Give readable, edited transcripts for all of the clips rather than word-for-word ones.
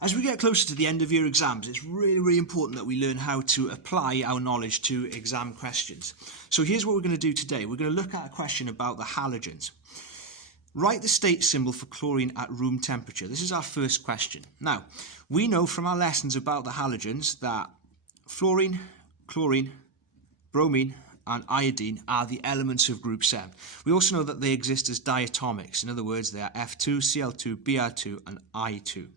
As we get closer to the end of your exams, it's really important that we learn how to apply our knowledge to exam questions. So here's what we're going to do today. We're going to look at a question about the halogens. Write the state symbol for chlorine at room temperature. This is our first question. Now, we know from our lessons about the halogens that fluorine, chlorine, bromine and iodine are the elements of group 7. We also know that they exist as diatomics. In other words, they are F2, Cl2, Br2 and I2.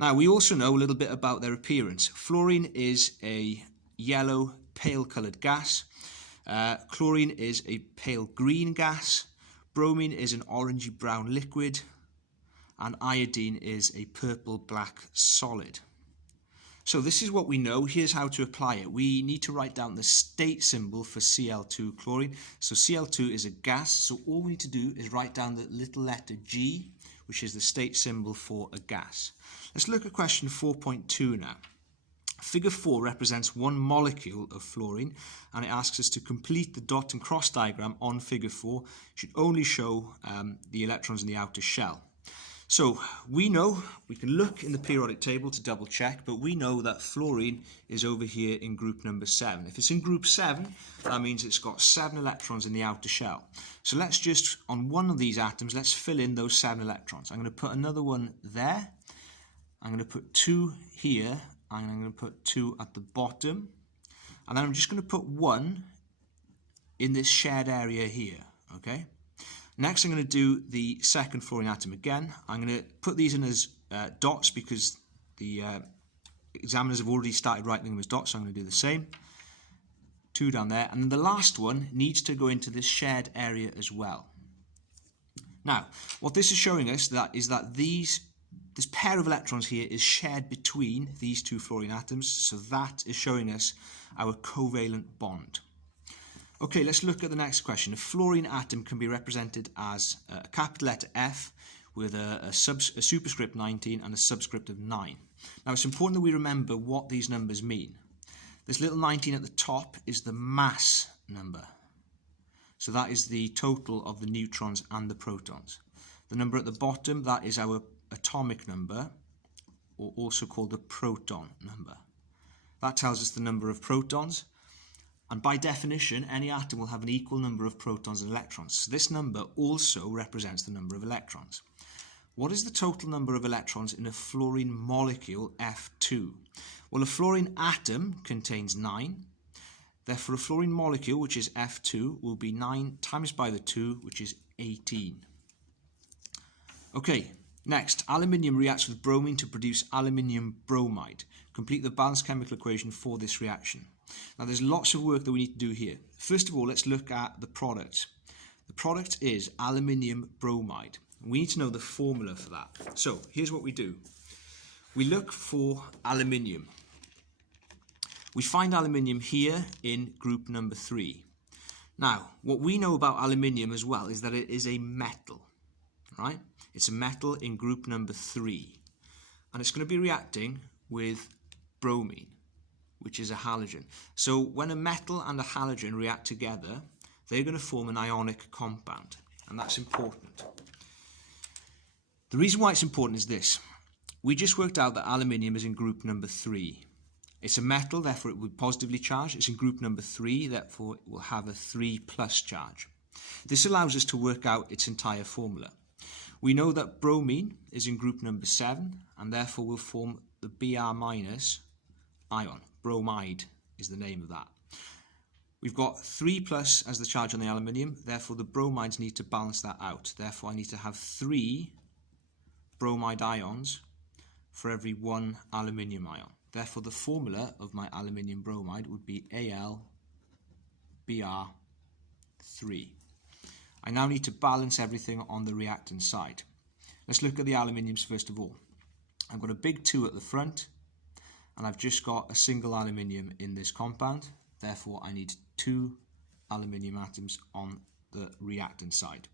Now, we also know a little bit about their appearance. Fluorine is a yellow, pale-coloured gas. Chlorine is a pale green gas. Bromine is an orangey-brown liquid. And iodine is a purple-black solid. So this is what we know. Here's how to apply it. We need to write down the state symbol for Cl2 chlorine. So Cl2 is a gas. So all we need to do is write down the little letter G, which is the state symbol for a gas. Let's look at question 4.2 now. Figure 4 represents one molecule of fluorine and it asks us to complete the dot and cross diagram on figure 4. It should only show the electrons in the outer shell. So we know, we can look in the periodic table to double check, but we know that fluorine is over here in group number 7. If it's in group 7, that means it's got 7 electrons in the outer shell. So let's just, on one of these atoms, let's fill in those 7 electrons. I'm going to put another one there. I'm going to put 2 here, and I'm going to put 2 at the bottom. And then I'm just going to put 1 in this shared area here, okay? Next, I'm going to do the second fluorine atom again. I'm going to put these in as dots because the examiners have already started writing them as dots, so I'm going to do the same. 2 down there, and then the last one needs to go into this shared area as well. Now, what this is showing us is that this pair of electrons here is shared between these 2 fluorine atoms, so that is showing us our covalent bond. Okay, let's look at the next question. A fluorine atom can be represented as a capital letter F with a superscript 19 and a subscript of 9. Now, it's important that we remember what these numbers mean. This little 19 at the top is the mass number. So that is the total of the neutrons and the protons. The number at the bottom, that is our atomic number, or also called the proton number. That tells us the number of protons. And by definition, any atom will have an equal number of protons and electrons. So this number also represents the number of electrons. What is the total number of electrons in a fluorine molecule F2? Well, a fluorine atom contains 9. Therefore, a fluorine molecule, which is F2, will be 9 times by the 2, which is 18. Okay, next, aluminium reacts with bromine to produce aluminium bromide. Complete the balanced chemical equation for this reaction. Now, there's lots of work that we need to do here. First of all, let's look at the product. The product is aluminium bromide. We need to know the formula for that. So, here's what we do. We look for aluminium. We find aluminium here in group number 3. Now, what we know about aluminium as well is that it is a metal, right? It's a metal in group number 3. And it's going to be reacting with bromine, which is a halogen. So when a metal and a halogen react together, they're going to form an ionic compound, and that's important. The reason why it's important is this. We just worked out that aluminium is in group number 3. It's a metal, therefore it will be positively charged. It's in group number 3, therefore it will have a 3+ charge. This allows us to work out its entire formula. We know that bromine is in group number 7, and therefore will form the Br- ion. Bromide is the name of that. We've got 3+ as the charge on the aluminium, therefore the bromides need to balance that out. Therefore I need to have 3 bromide ions for every 1 aluminium ion. Therefore the formula of my aluminium bromide would be AlBr3. I now need to balance everything on the reactant side. Let's look at the aluminiums first of all. I've got a big 2 at the front, and I've just got a single aluminium in this compound. Therefore, I need 2 aluminium atoms on the reactant side.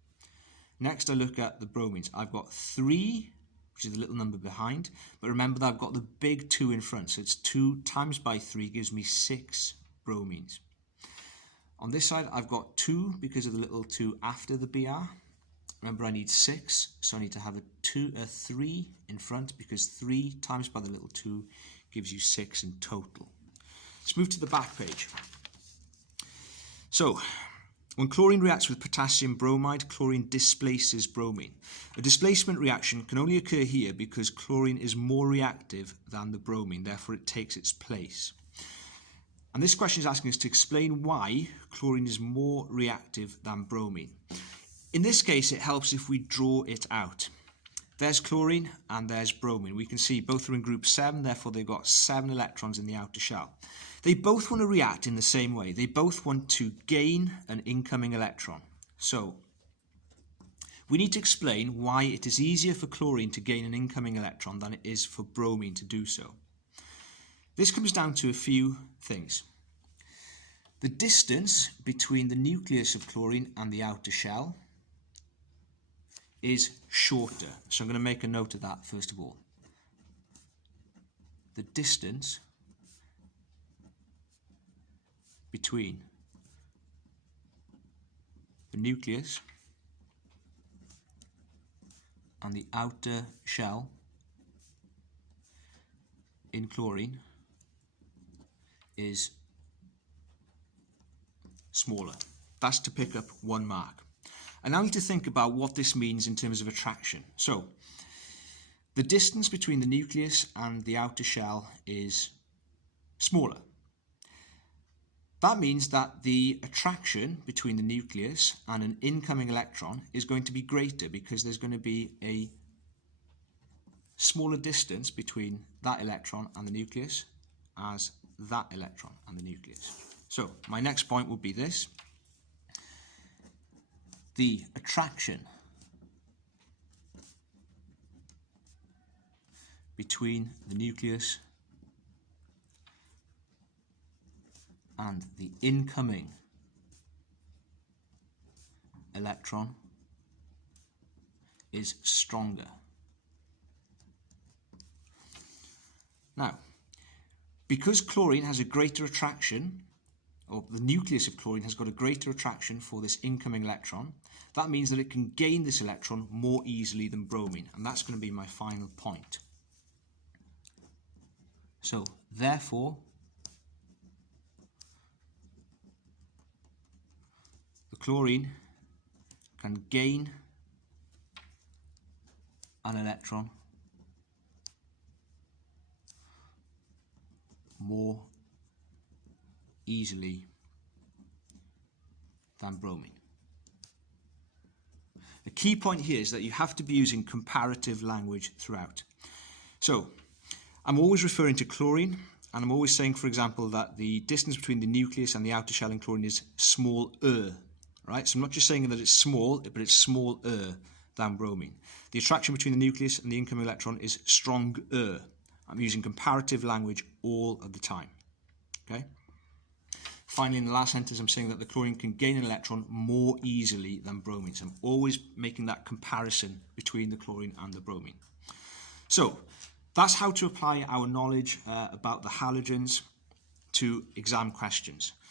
Next, I look at the bromines. I've got 3, which is the little number behind, but remember that I've got the big 2 in front, so it's 2 times by 3 gives me 6 bromines. On this side, I've got 2 because of the little 2 after the Br, Remember, I need 6, so I need to have a 3 in front, because 3 times by the little 2 gives you 6 in total. Let's move to the back page. So, when chlorine reacts with potassium bromide, chlorine displaces bromine. A displacement reaction can only occur here because chlorine is more reactive than the bromine, therefore it takes its place. And this question is asking us to explain why chlorine is more reactive than bromine. In this case, it helps if we draw it out. There's chlorine and there's bromine. We can see both are in group 7, therefore they've got 7 electrons in the outer shell. They both want to react in the same way. They both want to gain an incoming electron. So, we need to explain why it is easier for chlorine to gain an incoming electron than it is for bromine to do so. This comes down to a few things. The distance between the nucleus of chlorine and the outer shell is shorter. So I'm going to make a note of that first of all. The distance between the nucleus and the outer shell in chlorine is smaller. That's to pick up 1 mark. And now we need to think about what this means in terms of attraction. So, the distance between the nucleus and the outer shell is smaller. That means that the attraction between the nucleus and an incoming electron is going to be greater, because there's going to be a smaller distance between that electron and the nucleus as that electron and the nucleus. So, my next point would be this. The attraction between the nucleus and the incoming electron is stronger. Now, because chlorine has a greater attraction, or the nucleus of chlorine has got a greater attraction for this incoming electron, that means that it can gain this electron more easily than bromine, and that's going to be my final point. So, therefore, the chlorine can gain an electron more easily than bromine. The key point here is that you have to be using comparative language throughout. So, I'm always referring to chlorine, and I'm always saying, for example, that the distance between the nucleus and the outer shell in chlorine is smaller, right? So I'm not just saying that it's small, but it's smaller than bromine. The attraction between the nucleus and the incoming electron is stronger. I'm using comparative language all of the time, okay? Finally, in the last sentence, I'm saying that the chlorine can gain an electron more easily than bromine. So I'm always making that comparison between the chlorine and the bromine. So that's how to apply our knowledge about the halogens to exam questions.